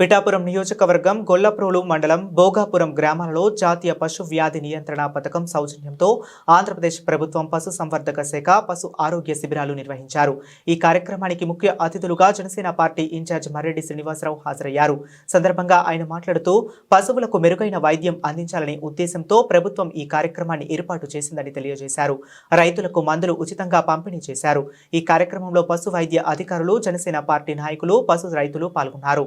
పిఠాపురం నియోజకవర్గం గొల్లప్రోలు మండలం భోగాపురం గ్రామాలలో జాతీయ పశు వ్యాధి నియంత్రణ పథకం సౌజన్యంతో ఆంధ్రప్రదేశ్ ప్రభుత్వం పశు సంవర్ధక శాఖ పశు ఆరోగ్య శిబిరాలు నిర్వహించారు. ఈ కార్యక్రమానికి ముఖ్య అతిథులుగా జనసేన పార్టీ ఇన్ఛార్జ్ మర్రెడ్డి శ్రీనివాసరావు హాజరయ్యారు. సందర్భంగా ఆయన మాట్లాడుతూ పశువులకు మెరుగైన వైద్యం అందించాలనే ఉద్దేశంతో ప్రభుత్వం ఈ కార్యక్రమాన్ని ఏర్పాటు చేసిందని తెలియజేశారు. రైతులకు మందులు ఉచితంగా పంపిణీ చేశారు. ఈ కార్యక్రమంలో పశు వైద్య అధికారులు జనసేన పార్టీ నాయకులు పశు రైతులు పాల్గొన్నారు.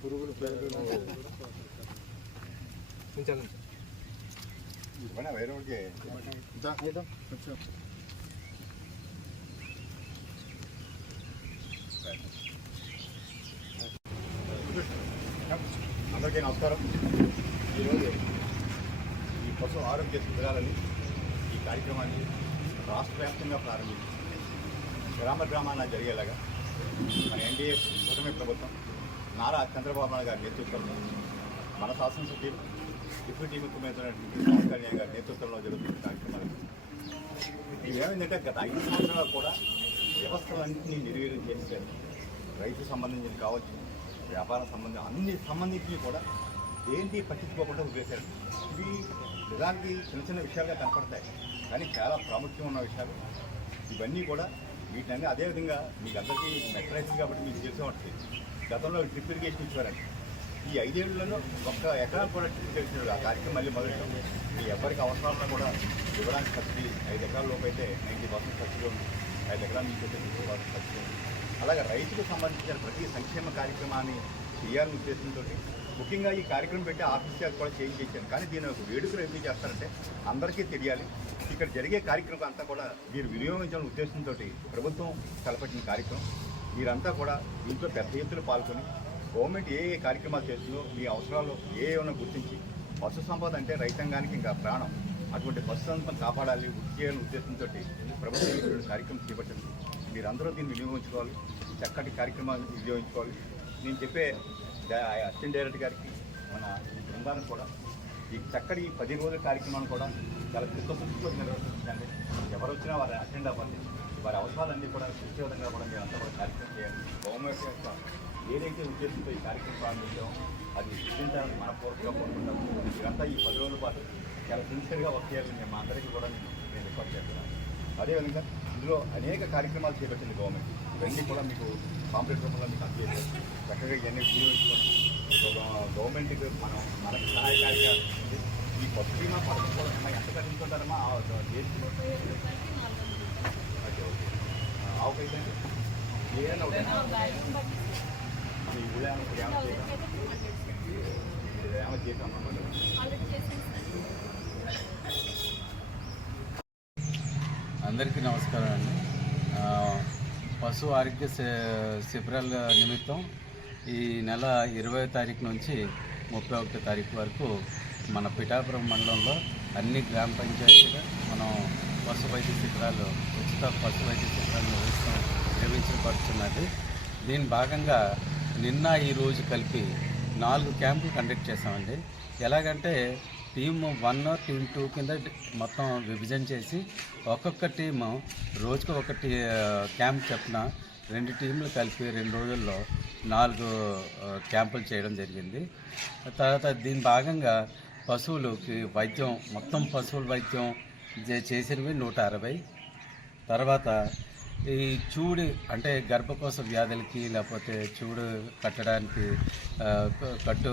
పురుగులు వేరే అందరికీ నమస్కారం ఈరోజు ఈ పశు ఆరోగ్య శిబిరాలని ఈ కార్యక్రమాన్ని రాష్ట్ర వ్యాప్తంగా ప్రారంభించింది. గ్రామ గ్రామాన జరిగేలాగా మన ఎన్డీఏ కూటమి ప్రభుత్వం నారా చంద్రబాబు నాయుడు గారి నేతృత్వంలో మన శాసనసభ్యులు డిప్యూటీ ముఖ్యమంత్రి పవన్ కళ్యాణ్ గారి నేతృత్వంలో జరుగుతున్న కార్యక్రమాలు. ఏమైందంటే గత ఐదు సంవత్సరాలు కూడా వ్యవస్థలన్నింటినీ నిర్వీర్యం చేస్తే రైతు సంబంధించిన కావచ్చు వ్యాపారం సంబంధం అన్ని సంబంధించి కూడా ఏంటి పట్టించుకోకుండా వదిలేశారు. ఇవి నిజానికి చిన్న చిన్న విషయాలుగా కనపడతాయి. కానీ చాలా ప్రాముఖ్యం ఉన్న విషయాలు. ఇవన్నీ కూడా వీటన్ని అదేవిధంగా మీకు అందరికీ మెట్రైజ్ కాబట్టి మీకు తెలిసే ఉంటుంది గతంలో డ్రిప్ ఇరిగేషన్ ఇచ్చారండి ఈ ఐదేళ్ళలో ఒక్క ఎకరాలు కూడా డ్రిప్ చేసినారు ఆ కార్యక్రమం మళ్ళీ మొదలెట్టాం మీ ఎవరికి అవసరాలను కూడా ఇవ్వడానికి సబ్సిడీ ఐదు ఎకరాల లోపు అయితే నైంటీ పర్సెంట్ సబ్సిడీ ఉంది ఐదు ఎకరాల నుంచి అయితే ఫిఫ్టీ పర్సెంట్ సబ్సిడీ ఉంది అలాగే రైతుకు సంబంధించిన ప్రతి సంక్షేమ కార్యక్రమాన్ని చేయాలని ఉద్దేశంతో ముఖ్యంగా ఈ కార్యక్రమం పెట్టి ఆఫీస్ కూడా చేంజ్ చేశాను. కానీ దీని ఒక వేడుకలు ఎందుకు చేస్తారంటే అందరికీ తెలియాలి. ఇక్కడ జరిగే కార్యక్రమం అంతా కూడా మీరు వినియోగించాలని ఉద్దేశంతో ప్రభుత్వం తలపెట్టిన కార్యక్రమం. మీరంతా కూడా దీంట్లో పెద్ద ఎత్తులు పాల్గొని గవర్నమెంట్ ఏ ఏ కార్యక్రమాలు చేస్తుందో మీ అవసరాలు ఏ ఏమైనా గుర్తించి పశు సంపద అంటే రైతాంగానికి ఇంకా ప్రాణం. అటువంటి పశు సంపద కాపాడాలి వృద్ధి చేయాలనే ఉద్దేశంతో ప్రభుత్వం కార్యక్రమం చేపట్టింది. మీరందరూ దీన్ని వినియోగించుకోవాలి. చక్కటి కార్యక్రమాలు వినియోగించుకోవాలి. నేను చెప్పే అసిస్టెంట్ డైరెక్టర్ గారికి మన బృందానికి కూడా ఈ చక్కటి ఈ పది రోజుల కార్యక్రమాన్ని కూడా చాలా చిత్తశుద్ధితో నిర్వహించండి ఎవరు వచ్చినా వారిని అటెండ్ అవ్వండి. వారి అవసరాలన్నీ కూడా చూసే విధంగా కూడా మీరంతా కూడా కార్యక్రమం చేయాలి గవర్నమెంట్ యొక్క ఏదైతే ఉద్దేశంతో ఈ కార్యక్రమం ప్రారంభించామో అది సృష్టించాలని మన పూర్తిగా కోరుకుంటాం. మీరంతా ఈ పది రోజుల పాటు చాలా సిన్సియర్గా వర్క్ చేయాలని మేము అందరికీ కూడా నేను నేను రిక్వెస్ట్ చేస్తున్నాను. అదేవిధంగా ఇందులో అనేక కార్యక్రమాలు చేపట్టింది గవర్నమెంట్ ఇవన్నీ కూడా మీకు కాంప్లెక్స్ రూపంలో మీకు అందజేసి చక్కగా ఇవన్నీ వినియోగించుకోండి గవర్నమెంట్కి మనం మనకు సహాయకారిగా ఈ పశు బీమా పథకం కూడా ఎంత కట్టించుకుంటారమ్మా? ఆ, దేశంలో ఓకే ఓకే. ఆవుకైతే ఏదైనా ఒకటి? మీ ఊళ్ళో ఏమైనా చేయడం ఏమైనా చేసాం అందరికీ నమస్కారం అండి. పశు ఆరోగ్య శిబిరాల నిమిత్తం ఈ నెల ఇరవై తారీఖు నుంచి ముప్పై ఒకటి తారీఖు వరకు మన పిఠాపురం మండలంలో అన్ని గ్రామ పంచాయతీగా మనం పశు వైద్య శిబిరాలు ఉచిత పశు వైద్య శిబిరాలు నిర్వహిస్తాం నిర్వహించబడుతున్నది. దీని భాగంగా నిన్న ఈ రోజు కలిపి నాలుగు క్యాంపులు కండక్ట్ చేసామండి ఎలాగంటే టీమ్ వన్ టీమ్ టూ కింద మొత్తం విభజన చేసి ఒక్కొక్క టీము రోజుకు ఒక టీ క్యాంప్ చొప్పున రెండు టీంలు కలిపి రెండు రోజుల్లో నాలుగు క్యాంపులు చేయడం జరిగింది. తర్వాత దీని భాగంగా పశువులకి వైద్యం మొత్తం పశువుల వైద్యం చేసినవి నూట అరవై. తర్వాత ఈ చూడు అంటే గర్భకోశ వ్యాధులకి లేకపోతే చూడు కట్టడానికి కట్టు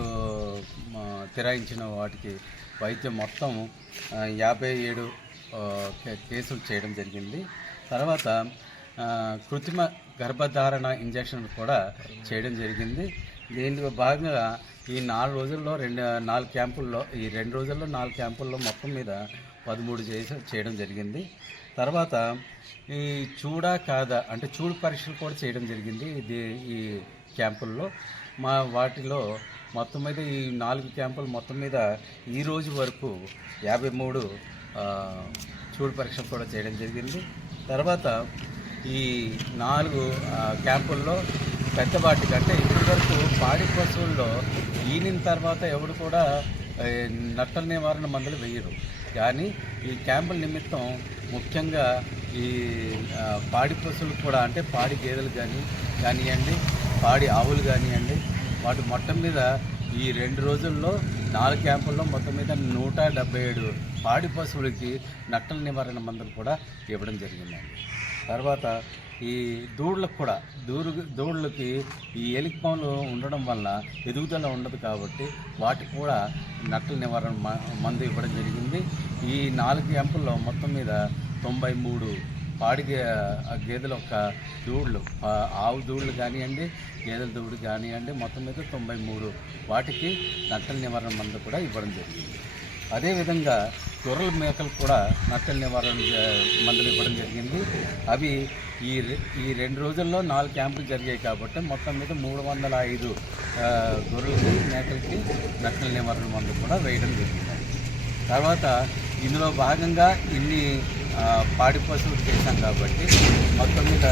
తిరాయించిన వాటికి వైద్యం మొత్తం యాభై ఏడు కేసులు చేయడం జరిగింది. తర్వాత కృత్రిమ గర్భధారణ ఇంజక్షన్ కూడా చేయడం జరిగింది. దీనిలో భాగంగా ఈ నాలుగు రోజుల్లో రెండు నాలుగు క్యాంపుల్లో ఈ రెండు రోజుల్లో నాలుగు క్యాంపుల్లో మొత్తం మీద పదమూడు చేసి చేయడం జరిగింది. తర్వాత ఈ చూడా కాదా అంటే చూడు పరీక్షలు కూడా చేయడం జరిగింది ఇది ఈ క్యాంపుల్లో. మా వాటిలో మొత్తం మీద ఈ నాలుగు క్యాంపులు మొత్తం మీద ఈ రోజు వరకు యాభై మూడు చూడు పరీక్షలు కూడా చేయడం జరిగింది. తర్వాత ఈ నాలుగు క్యాంపుల్లో పెద్ద అంటే ఇప్పటి వరకు పాడి పశువుల్లో ఈనిన తర్వాత ఎవడు కూడా నట్టల నివారణ మందులు వేయరు. కానీ ఈ క్యాంపుల నిమిత్తం ముఖ్యంగా ఈ పాడి పశువులు కూడా అంటే పాడి గేదెలు కానీ కానివ్వండి పాడి ఆవులు కానివ్వండి వాటి మొత్తం మీద ఈ రెండు రోజుల్లో నాలుగు క్యాంపుల్లో మొత్తం మీద నూట డెబ్బై ఏడు పాడి పశువులకి నట్టల నివారణ మందులు కూడా ఇవ్వడం జరిగిందండి. తర్వాత ఈ దూడలకు కూడా దూరు దూడలకి ఈ ఎలిక్పాములు ఉండడం వల్ల ఎదుగుదల ఉండదు కాబట్టి వాటికి కూడా నట్టల నివారణ మ- మందు ఇవ్వడం జరిగింది. ఈ నాలుగు ఎంపుల్లో మొత్తం మీద తొంభై మూడు పాడి గే- గేదెల యొక్క దూడలు ఆవు దూడలు కానివ్వండి గేదెల దూడు కానివ్వండి మొత్తం మీద తొంభై మూడు వాటికి నట్టల నివారణ మందు కూడా ఇవ్వడం జరిగింది. అదేవిధంగా గొర్రెల మేకలు కూడా నట్టల నివారణ మందులు ఇవ్వడం జరిగింది. అవి ఈ రె- ఈ రెండు రోజుల్లో నాలుగు క్యాంపులు జరిగాయి కాబట్టి మొత్తం మీద మూడు వందల ఐదు గొర్రెలకి మేకలకి నట్టల నివారణ మందులు కూడా వేయడం జరిగింది. తర్వాత ఇందులో భాగంగా ఇన్ని పాడి పశువులు చేశాం కాబట్టి మొత్తం మీద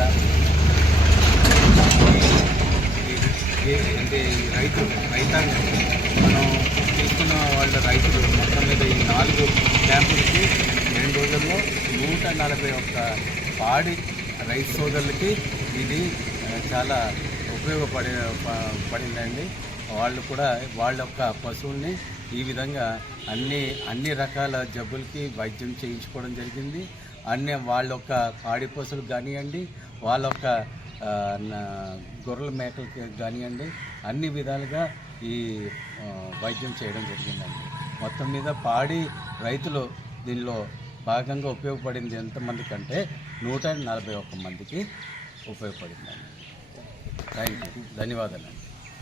అంటే రైతు రైతాంగం మనం తీసుకున్న వాళ్ళ రైతులు మొత్తం మీద ఈ నాలుగు క్యాంపులకి రెండు రోజుల్లో నూట నలభై ఒక్క పాడి రైతు సోదరులకి ఇది చాలా ఉపయోగపడి ప- పడిందండి. వాళ్ళు కూడా వాళ్ళ యొక్క పశువుల్ని ఈ విధంగా అన్ని అన్ని రకాల జబ్బులకి వైద్యం చేయించుకోవడం జరిగింది. అన్ని వాళ్ళ యొక్క పాడి పశువులు కానివ్వండి వాళ్ళ యొక్క నా- గొర్రెల మేకలకి కానివ్వండి అన్ని విధాలుగా ఈ వైద్యం చేయడం జరిగిందండి. మొత్తం మీద పాడి రైతులు దీనిలో భాగంగా ఉపయోగపడింది ఎంతమంది కంటే నూట నలభై ఒక్క మందికి ఉపయోగపడిందండి. థ్యాంక్ యూ ధన్యవాదాలండి.